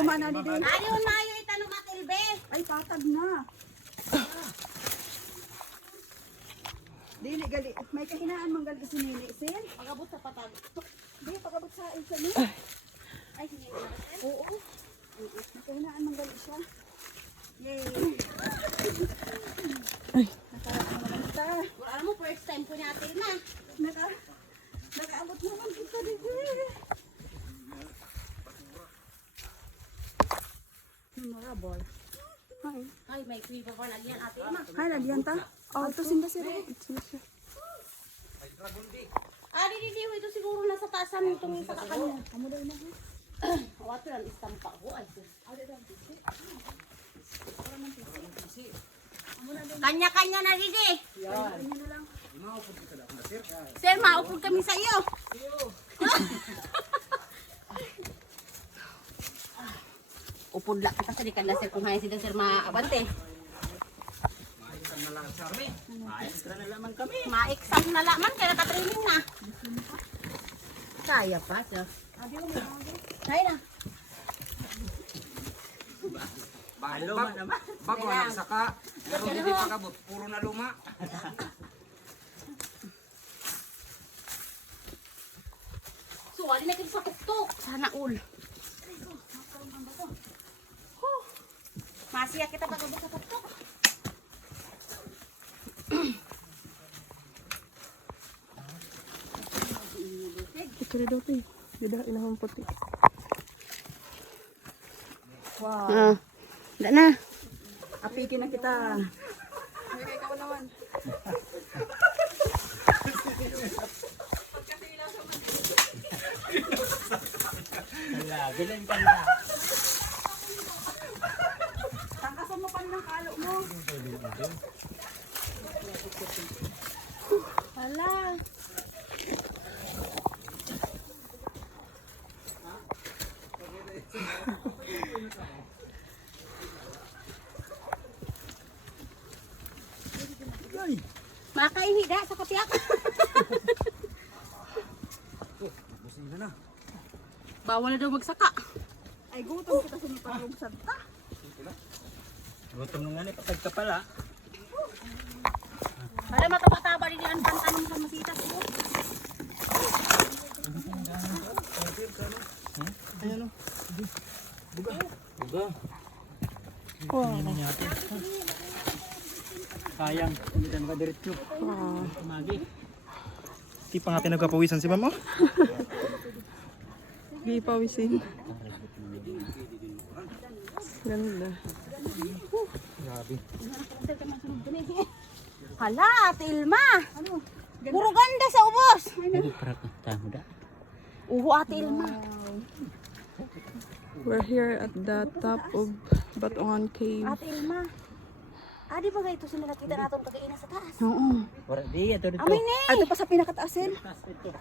luma na di din. Ayun mayo itanong matilbe. Ay, patag na. Dili gali. May kahinaan mang gali si Nini, Sin. Pagabot sa patag. Di, pagabot sa isa ni. Ay, hindi na. Oo. May kahinaan mang gali siya. Yay. Nakaraan naman kita. Alam mo, first time ko niya atin na. Nakaabot naman kita dito. Memorable. Hi. Ay, may pipa pa lagi yan atin na. Hi, lagyan ta. Oh, ito sinda sila. Di. Ito siguro nasa taasan itong sa kakanya. Amo daw na. Wato lang istampa ko. Ay, sis. Kanya-kanya na didi. Sir, maupod kami sa iyo. Upod lang kita sa likan na sir kung hayan sila sir maabante. Maiksan na laman kaya nakatraining na. Kaya pa sir. Kaya na. Bago lang saka, pero hindi pagabot, puro na luma. So, alin na kita sa tuktok. Sana all. Masya kita pagabot sa tuktok. Ito rin daw tayo. Gada, inahang puti. Wow. Wala na. Apikin na kita. Galing ka na. Tangkasan mo pa ng kalo mo. Hala. Makainida sa kapiak. Bawal na daw magsaka. Ay, gutom kita sa nipalong santa. Gutom nga ni, patag ka pala. Hala, mataba-taba din ang pantanong sa masitas mo. Ayan o. Buga. Wow. Sayang, hindi tayo makadiretso. Wow. Magi. Di pa nga pinagpapawisan si mama. Di pawisin. Ganda. Grabe. Hala, Ate Ilma. Puro ganda sa ubos. Uho, Ate Ilma. We're here at the top of Batongan Cave. Ate Ilma. Di ba ito sila nakita natin kagaina sa taas? Oo. Wala di, ito dito. Amoy ni. Ato pa sa pinakataasin. Ito.